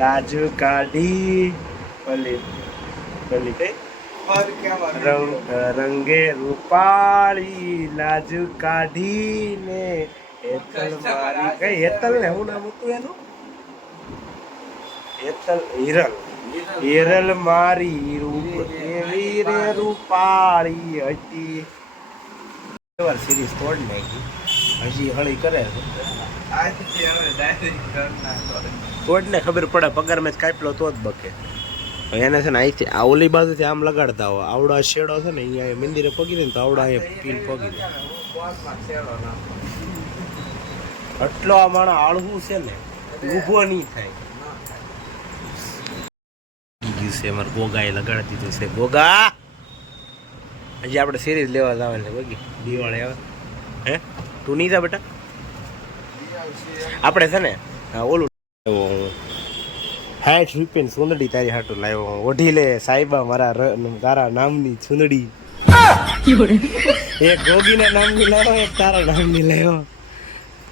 લાજુ કાઢી ભલે ભલે કઈ રંગે રૂપાળી લાજુ કાઢીને હેતલ મારી કઈ હેતલ ને હું નામ હતું એનું હેતલ હિરલ મારી રૂપ એવી રે રૂપાળી હતી સિરીઝ તોડ નાખી હજી હળી કરે તોડ ને ખબર પડે પગાર મેચ કાપલો તો જ બકે એને છે ને અહીંથી આ ઓલી બાજુથી આમ લગાડતા હોય આવડો આ શેડો છે ને અહીંયા મંદિરે પગી ને તો આવડો અહીંયા પીન પગી દે આટલો આ માણસ આળવું છે ને ઊભો નહીં થાય છે અમારે ગોગાએ લગાડી દીધું છે ગોગા હજી આપણે સિરીઝ લેવા જવા છે ગોગી દિવાળી આવે હે તું નહીં જા બેટા આપણે છે ને ઓલું 60 રૂપિયાની સુંદડી તારી હાટું લાવ્યો ઓઢી લે સાહેબા મારા તારા નામની સુંદડી એક ગોગીના નામની લાવ્યો એક તારા નામની લાવ્યો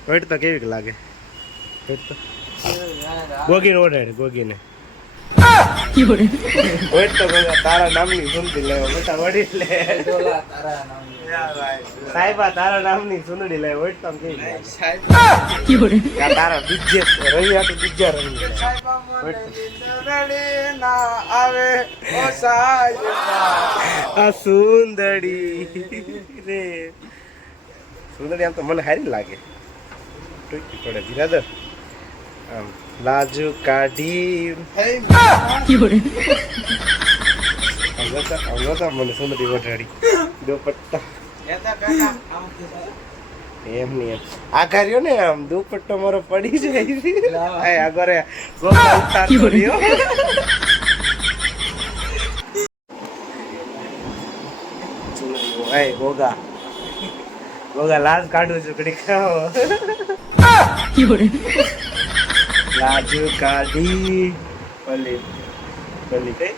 વેટ તો કેવી લાગે ગોગીને ઓઢાડ ગોગીને વેટ તો તારા નામની સુંદડી લાવ્યો બેટા વડી લે સાહેબા તારા નામની સુંદડી લાવ્યો વેટ તો કેવી તારા બીજે રહી હતું બીજા રંગ આવે આ સુંદડી રે સુંદડી આમ તો મને સારી લાગે ટૂંકી પડે બિરાદર આમ લાજુ કાઢી મને સુંદરી વઢાડી દુપટ્ટા એમ નહીં આ કાર્યો ને આમ દુપટ્ટો મારો પડી જાય આગળ ગોગા ગોગા લાજ કાઢું છું ઘડી ખાઓ લાજુ કાઢી ભલે ભલે કઈ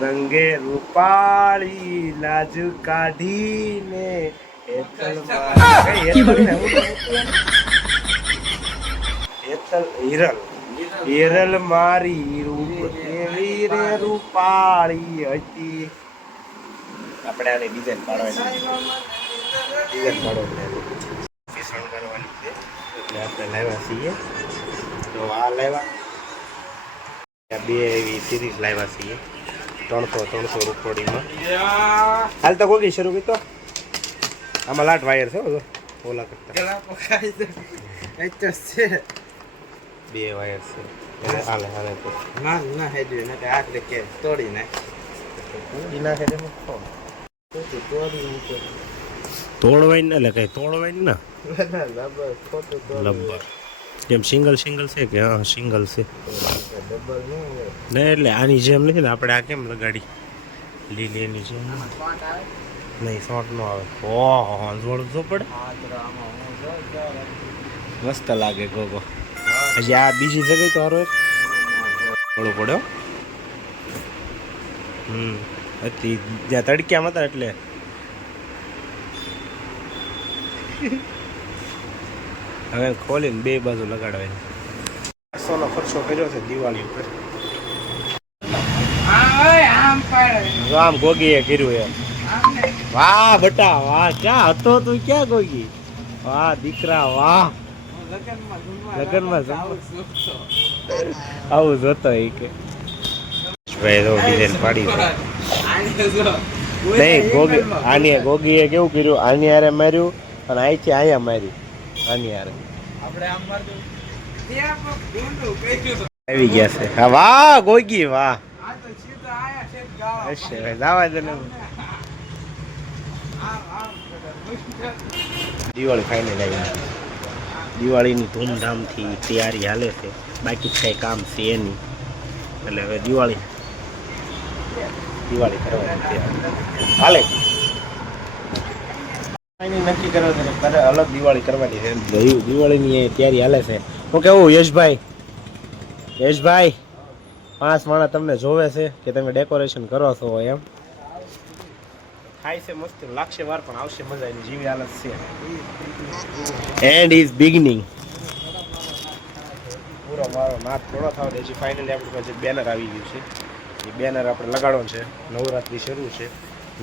રંગે રૂપાળી લાજુ કાઢીને હેતલ હિરલ મારી રૂપ એવી રે રૂપાળી હતી આપણે આને ડિઝાઇન પાડવાની કરવાની છે એટલે આપણે લાવ્યા છીએ તો આ લાવ્યા બે એવી સિરીઝ લાવ્યા છીએ 300 રૂપિયામાં હાલ તો કોઈ શરૂ કરી તો આમાં લાટ વાયર છે ઓલા કરતા બે વાયર છે હાલે હાલે ના હેડ્યું ને કે આટલે કે તોડી નાખે તોડવાય ને એટલે કઈ તોડવાય ના લબ્બર જેમ સિંગલ છે કે હા સિંગલ છે ને એટલે આની જેમ નથી ને આપણે આ કેમ લગાડી લીલી એની જેમ નહીં શોર્ટ નો આવે ઓહો જોડું તો પડે મસ્ત લાગે ગોગો હજી આ બીજી જગ્યાએ તો હારો થોડું પડ્યો હતી જ્યાં તડક્યામાં હતા એટલે હવે ખોલીને બે બાજુ લગાડવાની 800 નો ખર્ચો કર્યો છે દિવાળી ઉપર આમ ગોગીએ કર્યું એમ વાહ બટા વાહ ક્યાં હતો તું ક્યાં ગોગી વાહ દીકરા વાહ લગનમાં આવું જોતો એ કે ભાઈ તો ડિઝાઇન પાડી નહીં ગોગી આની ગોગીએ કેવું કર્યું આની હારે માર્યું અને અહીંથી અહીંયા માર્યું આની હારે આવી ગયા છે હા વાહ ગોગી વાહ જવા દે દિવાળી ફાઇનલ આવી દિવાળીની ધૂમધામથી તૈયારી હાલે છે બાકી કઈ કામ છે નહીં એટલે હવે દિવાળી કરવાની હાલે નક્કી કરો અલગ દિવાળી કરવાની છે દિવાળીની તૈયારી હાલે છે હું કેવું યશભાઈ 5 માણસ તમને જોવે છે કે તમે ડેકોરેશન કરો છો એમ થાય છે મસ્ત લાગશે વાર પણ આવશે મજા એની જેવી હાલત છે એન્ડ ઇઝ બિગિનિંગ પૂરો મારો નાથ થોડો થાવ દે છે. ફાઇનલી આપણી પાસે બેનર આવી ગયું છે. એ બેનર આપણે લગાડવાનું છે. નવરાત્રિ શરૂ છે,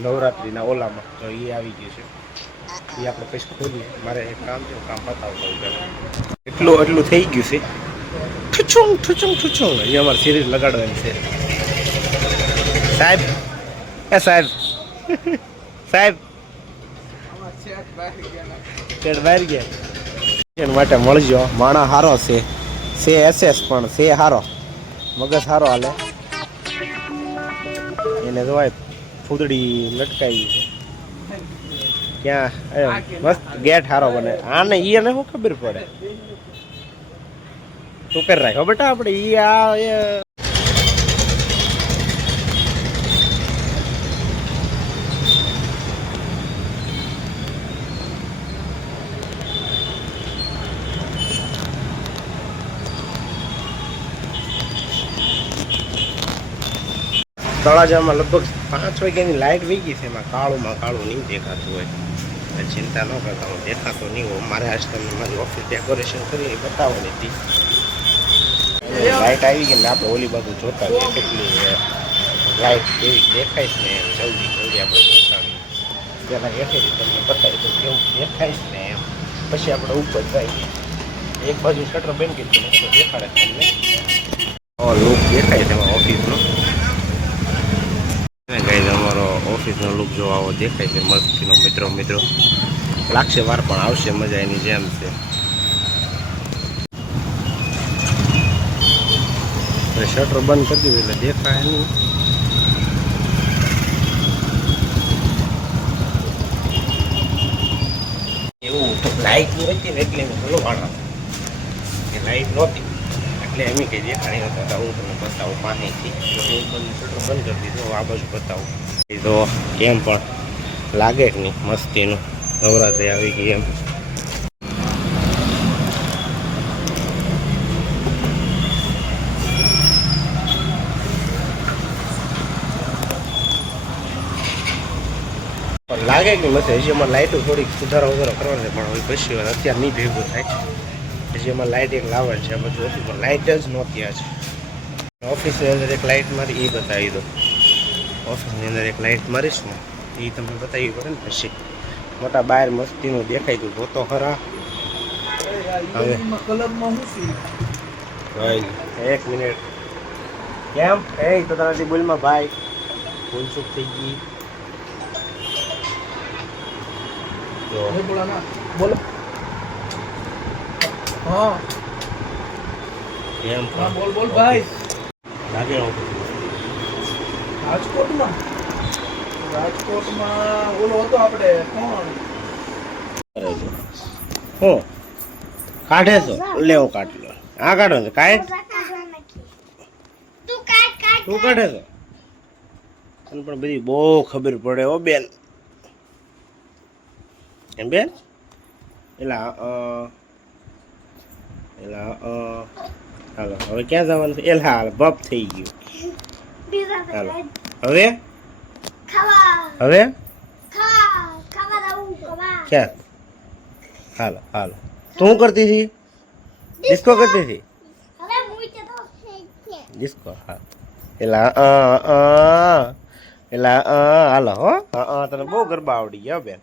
નવરાત્રિના ઓલામાં તો એ આવી ગયું છે. એ આપણે પછી ખોલીએ. મારે એક કામ છે, કામ પતાવતો એટલું થઈ ગયું છે. ઠુચુંગ એ અમારે સિરીઝ લગાડવાની છે. સાહેબ સાહેબ સાહેબ બહાર ગયા માટે મળજો. માણા હારો છે એસએસ પણ છે હારો, મગજ હારો હાલે. એને જોવાય ફૂદડી લટકાવી છે ક્યાં મસ્ત ગેટ હારો બને. આને એને શું ખબર પડે? તું કરી રાખ્યો બેટા આપણે ઈ આ તળાજામાં લગભગ 5 વાગ્યાની લાઇટ વહી ગઈ છે. એમાં કાળું નહીં દેખાતું હોય. ચિંતા ન કરતા, હું દેખાતો નહીં હોય. મારે આજ તમને મારી ઓફિસ ડેકોરેશન કરી બતાવવાની હતી. લાઇટ આવી ગઈ ને આપણે ઓલી બાજુ જોતા હોઈએ કેટલી લાઇટ કેવી દેખાય છે ને. જલ્દી આપણે પહોંચાડીએ. પહેલાં હેઠેથી તમને બતાવી તો કેવું દેખાય છે ને એમ. પછી આપણે ઉપર જઈએ. એક બાજુ શટર બંધ કરી દીધું દેખાડે તમને લુક દેખાય છે એમાં ઓફિસનો. ગાઈઝ અમારો ઓફિસનો લુક જો આવો દેખાય છે મસ્તીનો. મિત્રો લાગશે વાર પણ આવશે મજા એની જેમ છે. શટર બંધ કરી દીધું એટલે દેખાય નહીં. એવું લાઇટ નથી ને એટલે મેં બોલો વાળા કે લાઇટ નહોતી એટલે એમ કંઈ દેખાડી નતા. હું તમને બતાવું પાણીથી શટર બંધ કરી દીધું. આ બાજુ બતાવું એ તો કેમ પણ લાગે કે નહીં મસ્તીનું. નવરાત્રી આવી ગઈ એમ. લાગે કે મસ્ત. હજી એમાં લાઇટો થોડીક સુધારો કરવાનો છે પણ હવે પછી અત્યારે નહીં ભેગું થાય. હજી એમાં લાઇટ એક લાવવા છે. આ બધું હતું પણ લાઇટ જ નહોતી આજે. ઓફિસની અંદર એક લાઇટ મારી એ બતાવી દો. ઓફિસની અંદર એક લાઇટ મારીશ ને એ તમને બતાવવી પડે ને. પછી મોટા બહાર મસ્તીનું દેખાય તું જોતો ખરા. હવે એક મિનિટ કેમ એ તો તારાથી બોલમાં ભાઈ ભૂલ ચૂક થઈ ગઈ. બોલો હા એમ બોલ ભાઈ. લાગે રાજકોટમાં ઓલો હતો આપણે કોણ હું કાઢે છો? લે હું કાઢ લો. આ કાઢો ને કાઢ તું કાઢે છો. તને પણ બધી બહુ ખબર પડે હો બેન. એમ બેન એલા હાલો હવે ક્યાં જવાનું છે? એલા હાલ બપ થઈ ગયું. હાલો હવે ક્યાં? હાલો તું કરતી હતી? ડિસ્કો કરતી હતી? ડિસ્કો હા. એલા હાલો હો. તને બહુ ગરબા આવડી ગયા બેન.